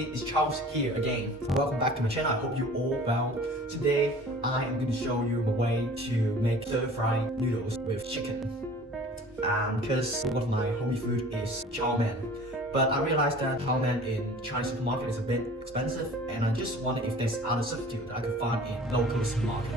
everybody, it's Chow here again. Welcome back to my channel. I hope you all well. Today I am going to show you a way to make stir-fried noodles with chicken. Because one of my homie food is chow mein. But I realized that chow mein in Chinese supermarket is a bit expensive, and I just wondered if there's other substitute that I could find in local supermarket.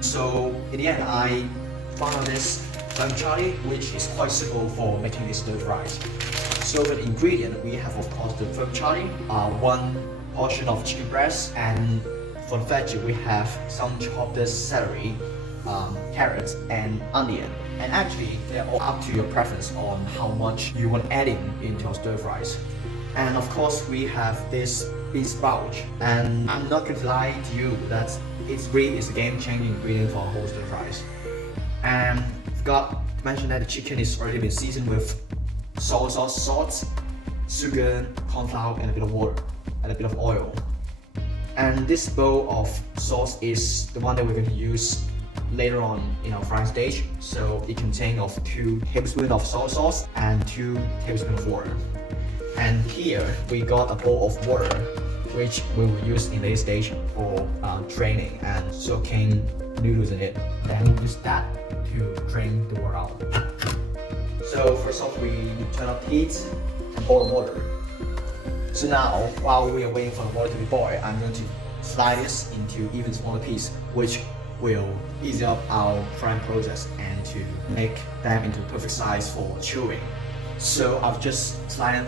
So in the end, I found this vermicelli, which is quite suitable for making this stir fries. So for the ingredient, we have of course the vermicelli, one portion of chicken breast, and for the veggie we have some chopped celery, carrots, and onion. And actually, they're all up to your preference on how much you want adding into your stir fries. And of course, we have this bean sprouts. And I'm not going to lie to you that it's really a game-changing ingredient for whole stir fries. And I forgot to mention that the chicken is already been seasoned with soy sauce, salt, sugar, corn flour, and a bit of water, and a bit of oil. And this bowl of sauce is the one that we're going to use later on in our frying stage. So it contains of 2 tablespoons of soy sauce and 2 tablespoons of water. And here we got a bowl of water, which we will use in later stage for draining and soaking noodles in it. Then we'll use that to drain the water out. So first off, we turn up the heat and boil water. So now, while we are waiting for the water to be boiled, I'm going to slide this into even smaller pieces, which will ease up our frying process and to make them into perfect size for chewing. So I've just slided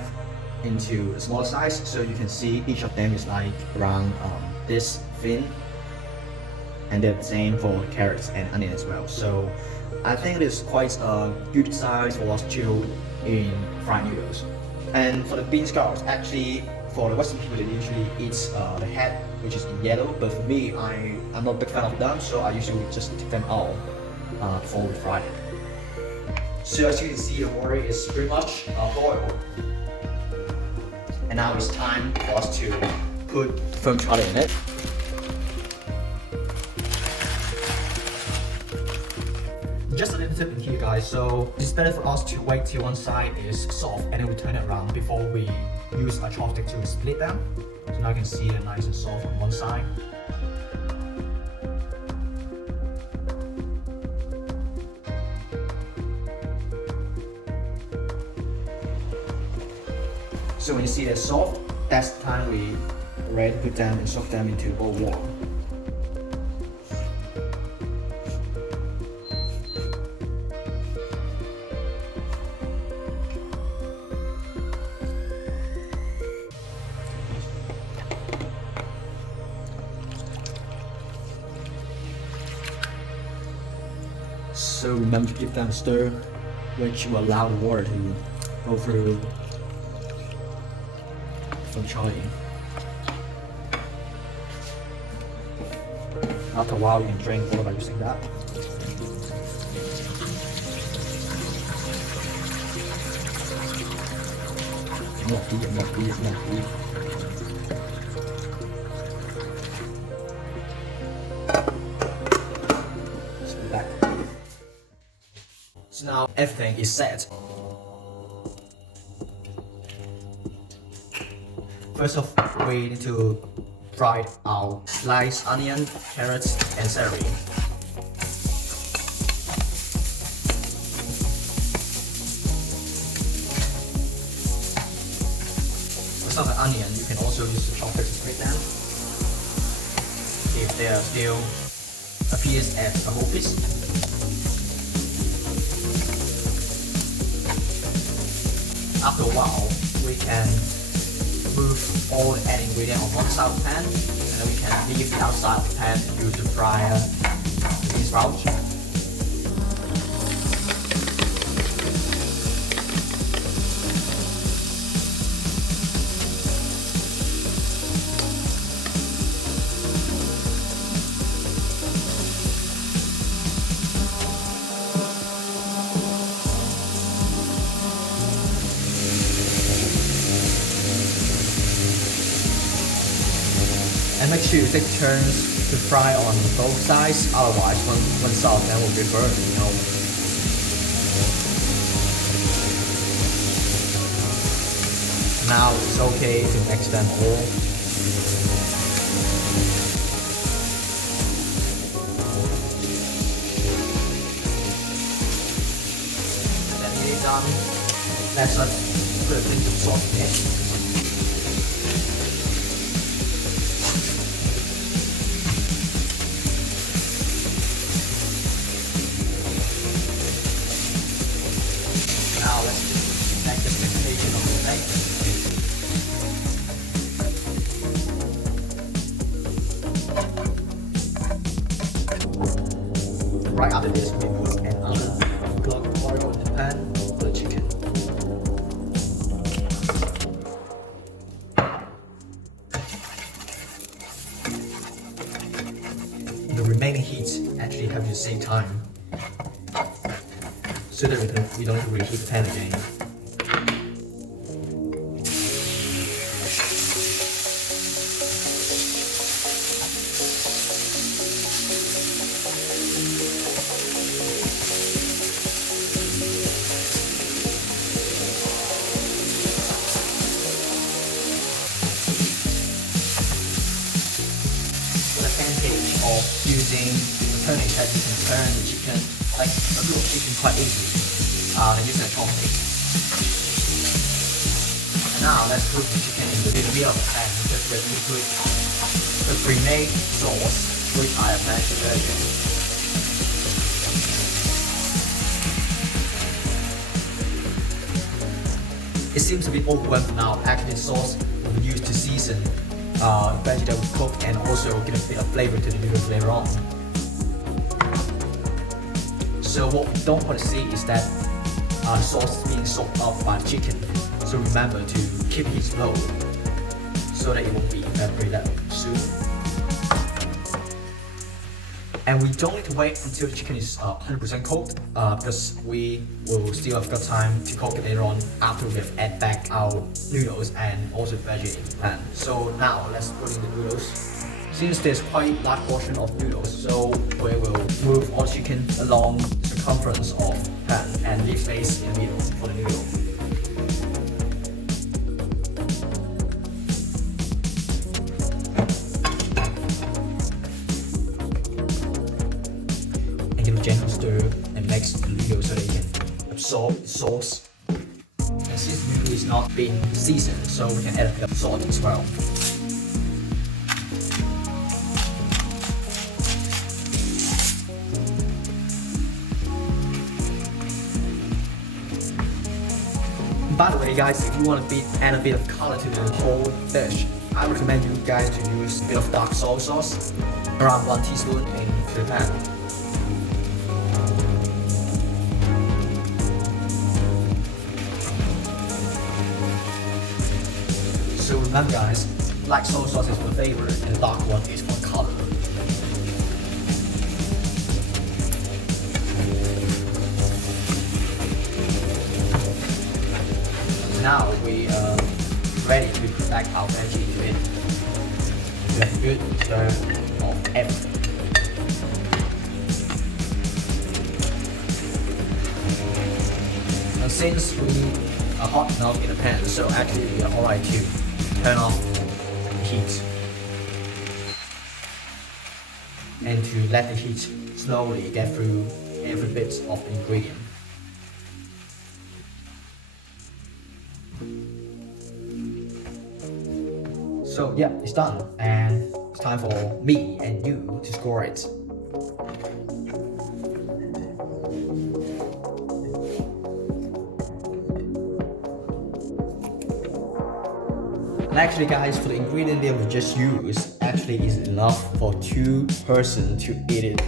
into a smaller size, so you can see each of them is like around this thin, and they're the same for carrots and onion as well. So I think it is quite a good size for us to chew in fried noodles. And for the bean sprouts, actually for the Western people, they usually eat the head, which is in yellow, but for me, I'm not a big fan of them, so I usually just take them out before we fry it. So as you can see, the water is pretty much boiled. And now it's time for us to put the vermicelli in it. Just a little tip in here, guys. So it's better for us to wait till one side is soft and then we turn it around before we use a chopstick to split them. So now you can see they're nice and soft on one side. So when you see they're soft, that's the time we are ready to put them and soak them into the bowl of water. So remember to give them a stir, which will allow the water to go through from Charlie. After a while, you can drain water by using that. Not deep. So now everything is set. First off, we need to fry our sliced onion, carrots, and celery. For some of the onion, you can also use the chopper to split them if they are still appears as a whole piece. After a while, we can move all the added ingredient on one side of the pan, and then we can leave the outside of the pan to use to fry the bean sprouts. And make sure you take turns to fry on both sides, otherwise one side then will be burned, you know. Now it's okay to mix them all. Then it is done. Let's put a pinch of salt in it. Now let's just make the segmentation of the plate. Right after this, we put another block of oil in the pan for the chicken. The remaining heat actually have the same time, so that we don't have to reheat the pan again. Of using the turning head, you can turn the chicken, like a little chicken, quite easily using a chopstick. And now let's put the chicken in the middle of the pan, just where we put the pre-made sauce, which I have mentioned earlier. It seems a bit overwhelmed now. Actually, the sauce will be used to season vegetable cooked and also give a bit of flavor to the noodles later on. So what we don't want to see is that the sauce is being soaked up by the chicken. So remember to keep it low so that it won't be evaporated soon. And we don't need to wait until the chicken is 100% cooked because we will still have got time to cook it later on after we have add back our noodles and also veggie in the pan. So now let's put in the noodles. Since there's quite a large portion of noodles, so we will move all chicken along the circumference of the pan and leave space in the middle for the noodle. Give a gentle stir and mix the noodle so that it can absorb the sauce. And since the noodle is not being seasoned, so we can add a bit of salt as well. By the way guys, if you want to add a bit of color to the whole dish, I recommend you guys to use a bit of dark soy sauce, around 1 teaspoon into the pan. So remember guys, light soy sauce is for flavor and the dark one is for color. Now we are ready to put back our veggie into it. We have a good stir of everything. And since we are hot enough in the pan, so actually we are alright to turn off the heat and to let the heat slowly get through every bit of the ingredient. So yeah, it's done, and it's time for me and you to score it. And actually guys, for the ingredient that we just used, actually is enough for 2 persons to eat it